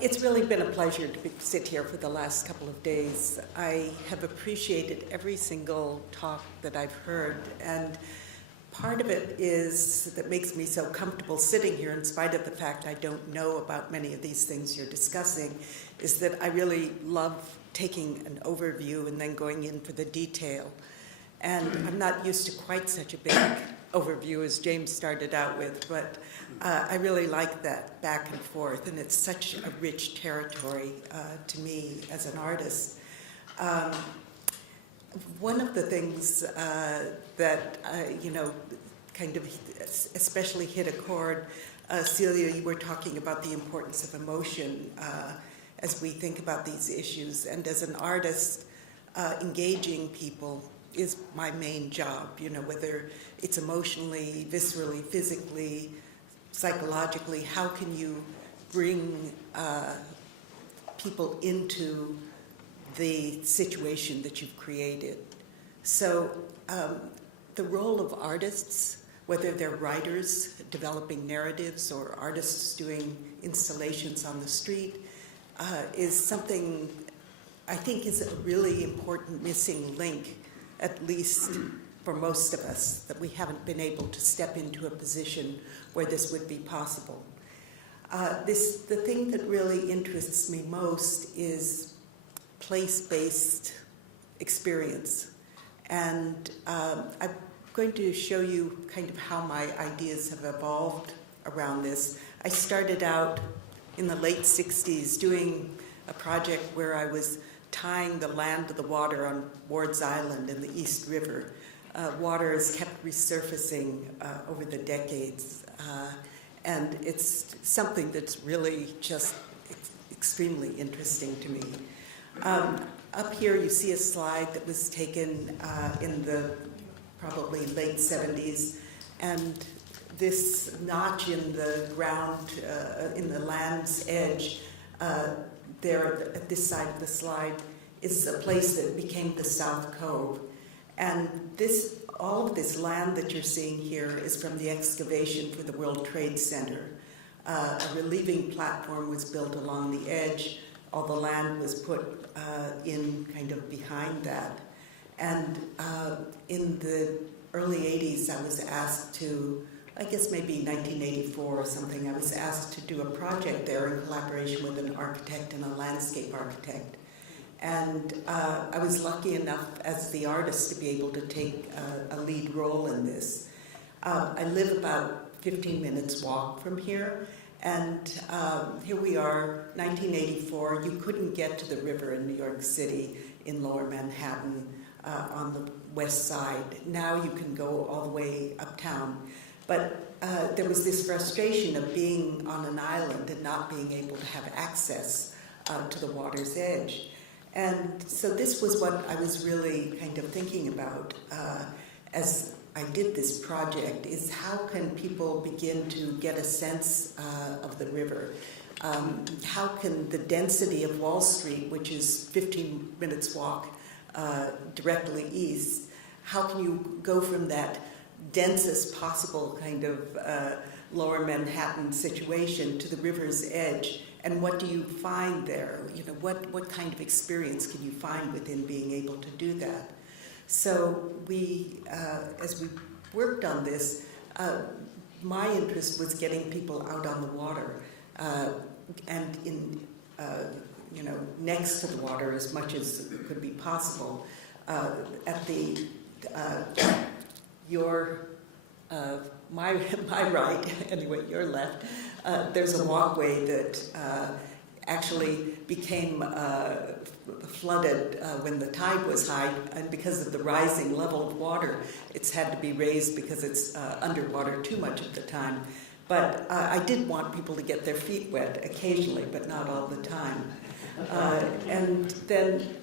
It's really been a pleasure to sit here for the last couple of days. I have appreciated every single talk that I've heard, and part of it is that makes me so comfortable sitting here in spite of the fact I don't know about many of these things you're discussing, is that I really love taking an overview and then going in for the detail. And I'm not used to quite such a big overview as James started out with, but I really like that back and forth, and it's such a rich territory to me as an artist. One of the things that, kind of especially hit a chord, Celia, you were talking about the importance of emotion as we think about these issues, and as an artist, engaging people is my main job, whether it's emotionally, viscerally, physically, psychologically. How can you bring people into the situation that you've created? So the role of artists, whether they're writers developing narratives or artists doing installations on the street, is something I think is a really important missing link, at least for most of us, that we haven't been able to step into a position where this would be possible. The thing that really interests me most is place-based experience. And I'm going to show you kind of how my ideas have evolved around this. I started out in the late 60s doing a project where I was tying the land to the water on Ward's Island in the East River. Water has kept resurfacing over the decades, and it's something that's really just extremely interesting to me. Up here you see a slide that was taken in the probably late 70s, and this notch in the ground, in the land's edge, there at this side of the slide is a place that became the South Cove. And all of this land that you're seeing here is from the excavation for the World Trade Center. A relieving platform was built along the edge. All the land was put in kind of behind that. And in the early 80s, I was asked to, I guess maybe 1984 or something, I was asked to do a project there in collaboration with an architect and a landscape architect. And I was lucky enough as the artist to be able to take a lead role in this. I live about 15 minutes walk from here, and here we are, 1984. You couldn't get to the river in New York City in Lower Manhattan on the west side. Now you can go all the way uptown. But there was this frustration of being on an island and not being able to have access to the water's edge. And so this was what I was really kind of thinking about as I did this project, is how can people begin to get a sense of the river? How can the density of Wall Street, which is 15 minutes walk directly east, how can you go from that densest possible kind of lower Manhattan situation to the river's edge? And what do you find there? What kind of experience can you find within being able to do that? So as we worked on this, my interest was getting people out on the water and next to the water as much as could be possible. At my right, anyway, your left, there's a walkway that actually became flooded when the tide was high, and because of the rising level of water, it's had to be raised because it's underwater too much of the time. But I did want people to get their feet wet occasionally, but not all the time. And then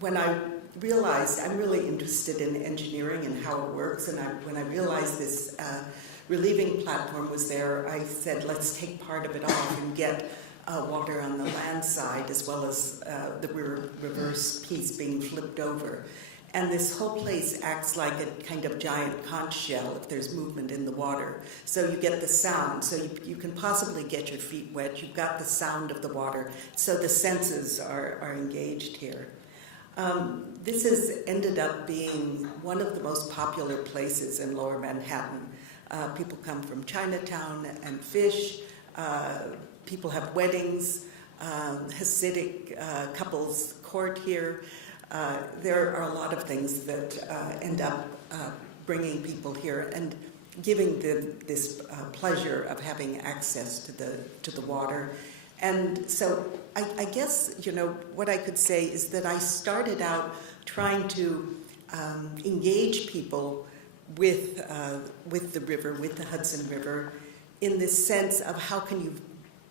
when I realized I'm really interested in engineering and how it works, and when I realized this relieving platform was there, I said, let's take part of it off and get water on the land side as well as the reverse piece being flipped over. And this whole place acts like a kind of giant conch shell if there's movement in the water. So you get the sound. So you can possibly get your feet wet. You've got the sound of the water. So the senses are engaged here. This has ended up being one of the most popular places in Lower Manhattan. People come from Chinatown and fish. People have weddings. Hasidic couples court here. There are a lot of things that end up bringing people here and giving them this pleasure of having access to the water. And so I guess, what I could say is that I started out trying to engage people with the river, with the Hudson River, in this sense of how can you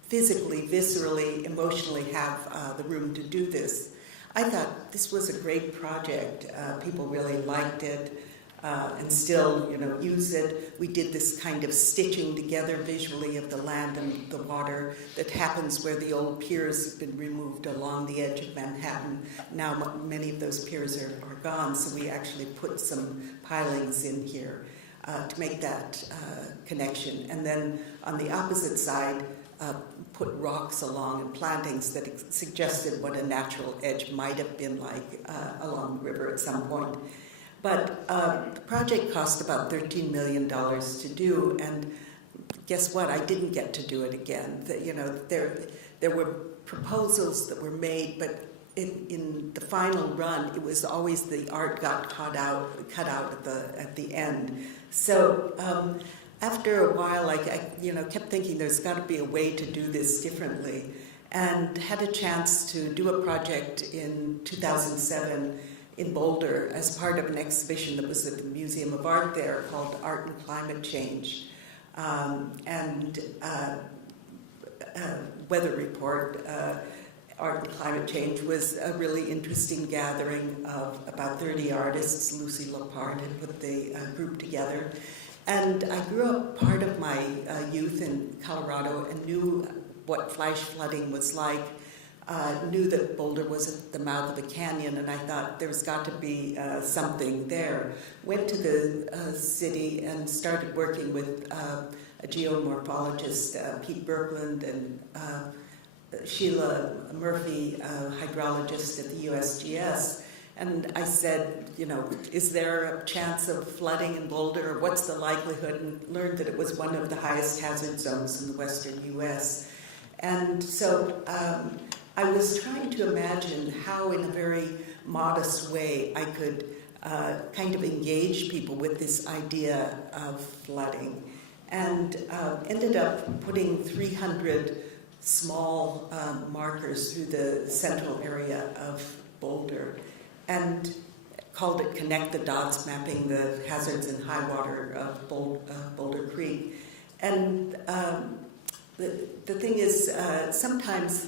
physically, viscerally, emotionally have the room to do this. I thought this was a great project. People really liked it and still, use it. We did this kind of stitching together visually of the land and the water that happens where the old piers have been removed along the edge of Manhattan. Now many of those piers are gone, so we actually put some pilings in here to make that connection. And then on the opposite side, put rocks along and plantings that suggested what a natural edge might have been like along the river at some point. But the project cost about $13 million to do, and guess what? I didn't get to do it again. There were proposals that were made, but in the final run, it was always the art got cut out at the end. So after a while, I kept thinking there's got to be a way to do this differently, and had a chance to do a project in 2007 in Boulder as part of an exhibition that was at the Museum of Art there called Art and Climate Change. Weather Report, Art and Climate Change, was a really interesting gathering of about 30 artists. Lucy Lepard had put the group together. And I grew up part of my youth in Colorado and knew what flash flooding was like, knew that Boulder was at the mouth of a canyon, and I thought there's got to be something there. Went to the city and started working with a geomorphologist, Pete Berkland, and Sheila Murphy, a hydrologist at the USGS. And I said, is there a chance of flooding in Boulder, or what's the likelihood? And learned that it was one of the highest hazard zones in the western U.S. And so I was trying to imagine how, in a very modest way, I could kind of engage people with this idea of flooding. And ended up putting 300 small markers through the central area of Boulder, and called it Connect the Dots, mapping the hazards in high water of Boulder Creek. And the thing is, sometimes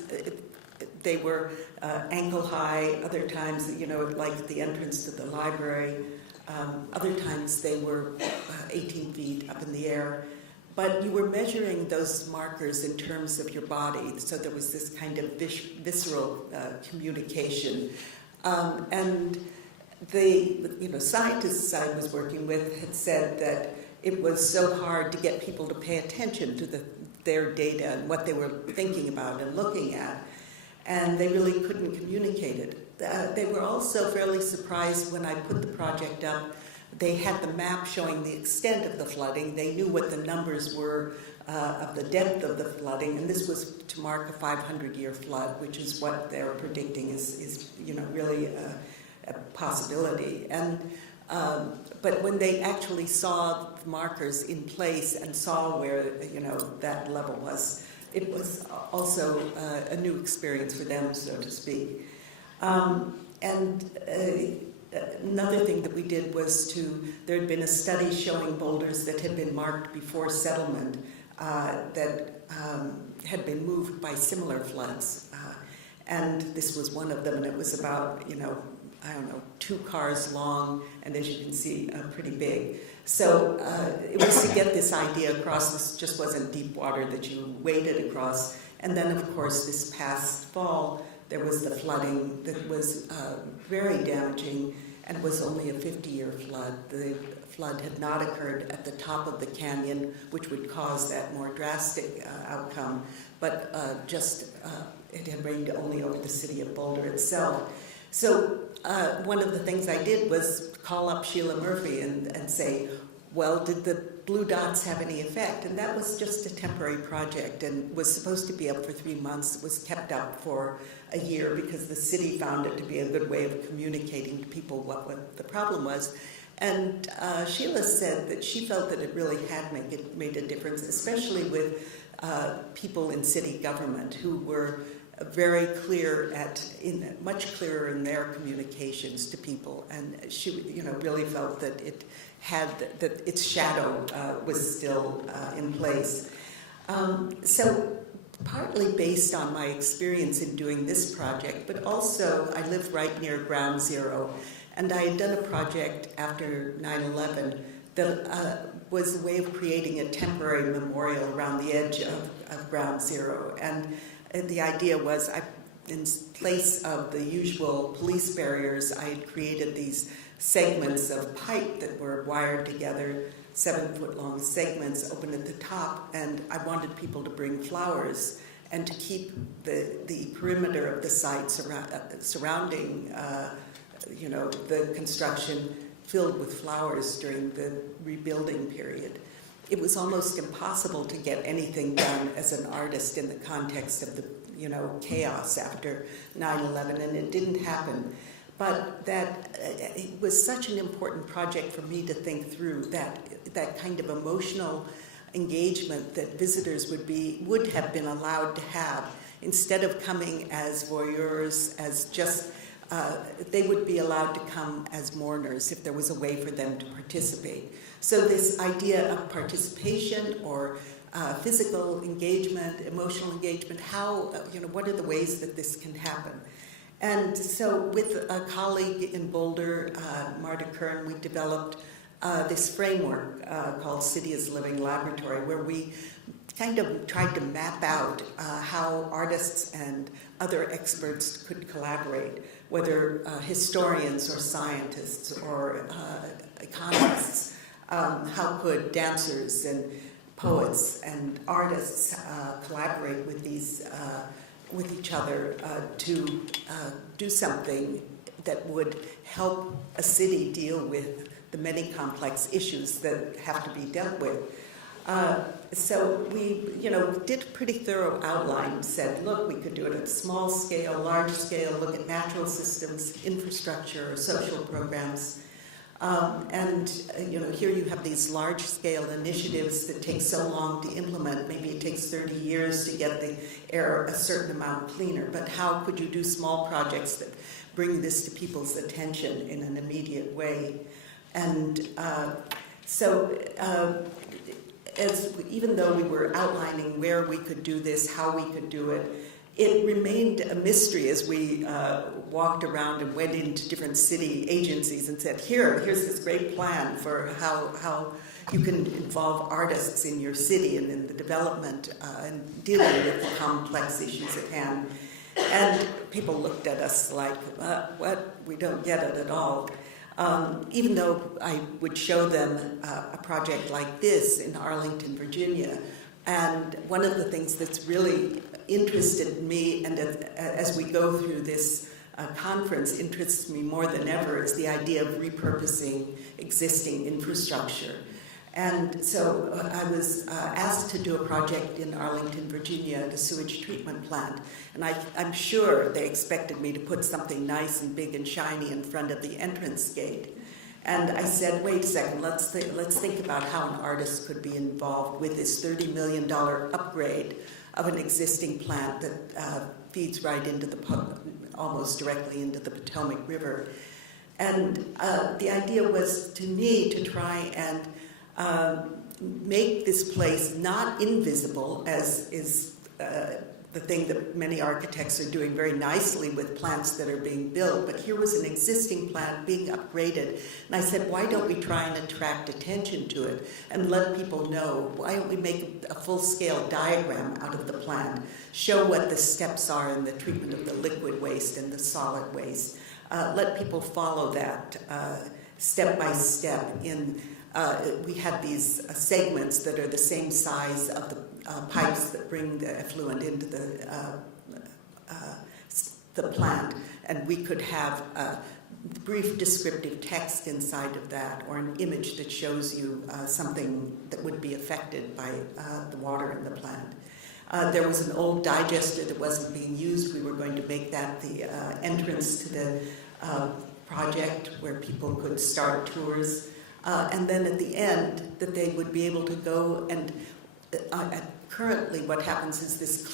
they were ankle high, other times, like at the entrance to the library. Other times they were 18 feet up in the air. But you were measuring those markers in terms of your body, so there was this kind of visceral communication. And the scientists I was working with had said that it was so hard to get people to pay attention to their data and what they were thinking about and looking at, and they really couldn't communicate it. They were also fairly surprised when I put the project up. They had the map showing the extent of the flooding. They knew what the numbers were of the depth of the flooding, and this was to mark a 500-year flood, which is what they're predicting is really a possibility. And but when they actually saw the markers in place and saw where that level was, it was also a new experience for them, so to speak. Another thing that we did was there had been a study showing boulders that had been marked before settlement that had been moved by similar floods. And this was one of them, and it was about, 2 cars long, and as you can see, pretty big. So it was to get this idea across. This just wasn't deep water that you waded across. And then, of course, this past fall, there was the flooding that was very damaging. and was only a 50-year flood. The flood had not occurred at the top of the canyon, which would cause that more drastic outcome, but it had rained only over the city of Boulder itself. So one of the things I did was call up Sheila Murphy and say, well, did the blue dots have any effect? And that was just a temporary project and was supposed to be up for 3 months. It was kept up for a year because the city found it to be a good way of communicating to people what the problem was. And Sheila said that she felt that it really had made a difference, especially with people in city government who were very clear much clearer in their communications to people, and she, really felt that that its shadow was still in place. So partly based on my experience in doing this project, but also I live right near Ground Zero, and I had done a project after 9/11 that was a way of creating a temporary memorial around the edge of Ground Zero. And the idea was, in place of the usual police barriers, I had created these segments of pipe that were wired together, 7-foot-long segments open at the top, and I wanted people to bring flowers and to keep the perimeter of the site surrounding the construction filled with flowers during the rebuilding period. It was almost impossible to get anything done as an artist in the context of the chaos after 9/11, and it didn't happen. But that it was such an important project for me to think through, that kind of emotional engagement that visitors would have been allowed to have, instead of coming as voyeurs, as just they would be allowed to come as mourners if there was a way for them to participate. So this idea of participation or physical engagement, emotional engagement, what are the ways that this can happen? And so with a colleague in Boulder, Marta Kern, we developed this framework called City as Living Laboratory, where we kind of tried to map out how artists and other experts could collaborate, whether historians or scientists or economists. How could dancers and poets and artists collaborate with each other to do something that would help a city deal with the many complex issues that have to be dealt with. So we, did a pretty thorough outline, said, look, we could do it at small scale, large scale, look at natural systems, infrastructure, social programs. Here you have these large-scale initiatives that take so long to implement. Maybe it takes 30 years to get the air a certain amount cleaner. But how could you do small projects that bring this to people's attention in an immediate way? And even though we were outlining where we could do this, how we could do it, it remained a mystery as we walked around and went into different city agencies and said, here's this great plan for how you can involve artists in your city and in the development and dealing with the complex issues at hand. And people looked at us like, what? We don't get it at all. Even though I would show them a project like this in Arlington, Virginia. And one of the things that's really interested me, and as we go through this conference, interests me more than ever, is the idea of repurposing existing infrastructure. And so I was asked to do a project in Arlington, Virginia, at a sewage treatment plant. And I'm sure they expected me to put something nice and big and shiny in front of the entrance gate. And I said, wait a second, let's think about how an artist could be involved with this $30 million upgrade of an existing plant that feeds right into almost directly into the Potomac River. And the idea was, to me, to try and make this place not invisible, as is the thing that many architects are doing very nicely with plants that are being built. But here was an existing plant being upgraded. And I said, why don't we try and attract attention to it and let people know? Why don't we make a full-scale diagram out of the plant, show what the steps are in the treatment of the liquid waste and the solid waste, let people follow that step by step. We had these segments that are the same size of the pipes that bring the effluent into the plant, and we could have brief descriptive text inside of that, or an image that shows you something that would be affected by the water in the plant. There was an old digester that wasn't being used. We were going to make that the entrance to the project where people could start tours. And then at the end, that they would be able to go and currently what happens is this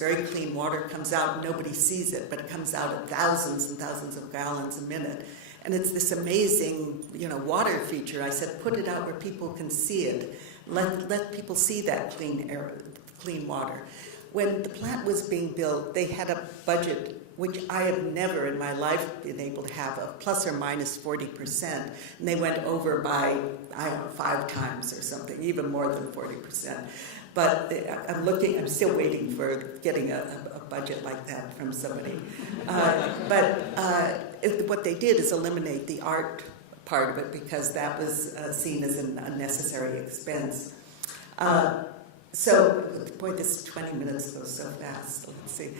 very clean water comes out and nobody sees it, but it comes out at thousands and thousands of gallons a minute. And it's this amazing, water feature. I said, put it out where people can see it. Let people see that clean air, clean water. When the plant was being built, they had a budget which I have never in my life been able to have, a plus or minus 40%. And they went over by, 5 times or something, even more than 40%. But I'm still waiting for getting a budget like that from somebody. What they did is eliminate the art part of it because that was seen as an unnecessary expense. Boy, this 20 minutes goes so fast. Let's see.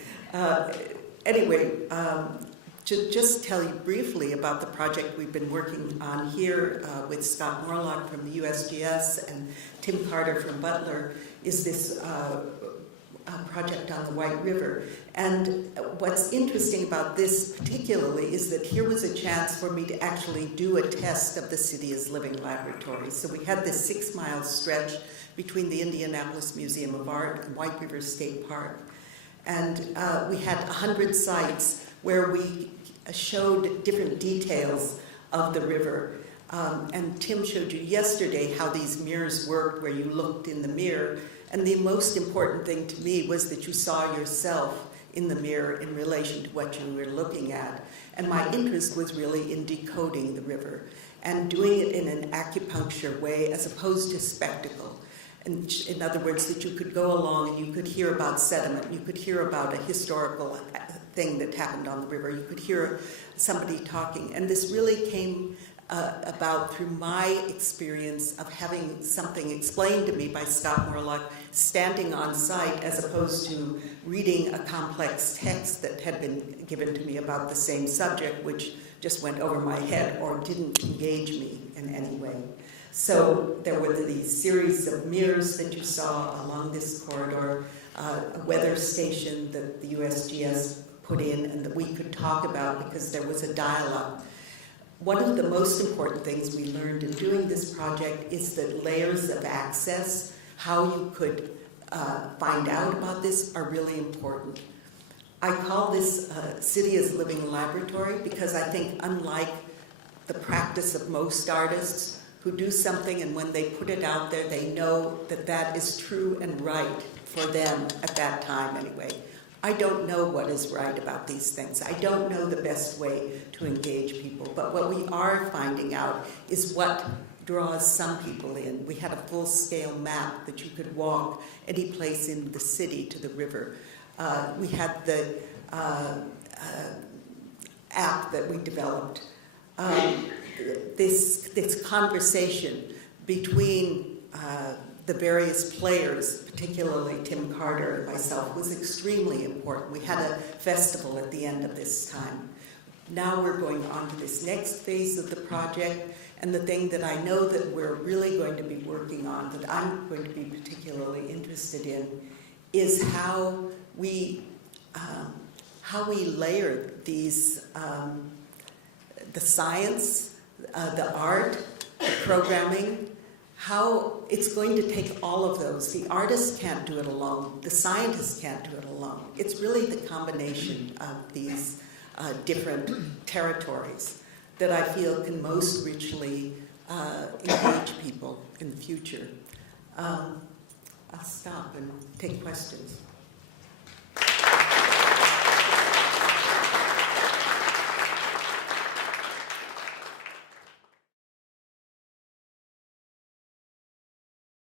Anyway, to just tell you briefly about the project we've been working on here with Scott Morlock from the USGS and Tim Carter from Butler is this project on the White River. And what's interesting about this particularly is that here was a chance for me to actually do a test of the city as living laboratory. So we had this 6-mile stretch between the Indianapolis Museum of Art and White River State Park. And we had 100 sites where we showed different details of the river. And Tim showed you yesterday how these mirrors worked, where you looked in the mirror. And the most important thing to me was that you saw yourself in the mirror in relation to what you were looking at. And my interest was really in decoding the river and doing it in an acupuncture way as opposed to spectacle. And in other words, that you could go along and you could hear about sediment, you could hear about a historical thing that happened on the river, you could hear somebody talking. And this really came about through my experience of having something explained to me by Scott Morlock standing on site as opposed to reading a complex text that had been given to me about the same subject, which just went over my head or didn't engage me in any way. So there were these series of mirrors that you saw along this corridor, a weather station that the USGS put in and that we could talk about because there was a dialogue. One of the most important things we learned in doing this project is that layers of access, how you could find out about this, are really important. I call this City as Living Laboratory because I think unlike the practice of most artists who do something and when they put it out there, they know that that is true and right for them at that time anyway. I don't know what is right about these things. I don't know the best way to engage people. But what we are finding out is what draws some people in. We had a full-scale map that you could walk any place in the city to the river. We had the app that we developed. This conversation between the various players, particularly Tim Carter and myself, was extremely important. We had a festival at the end of this time. Now we're going on to this next phase of the project, and the thing that I know that we're really going to be working on, that I'm going to be particularly interested in, is how we layer these, the science, the art, the programming, how it's going to take all of those. The artists can't do it alone. The scientists can't do it alone. It's really the combination of these different territories that I feel can most richly engage people in the future. I'll stop and take questions.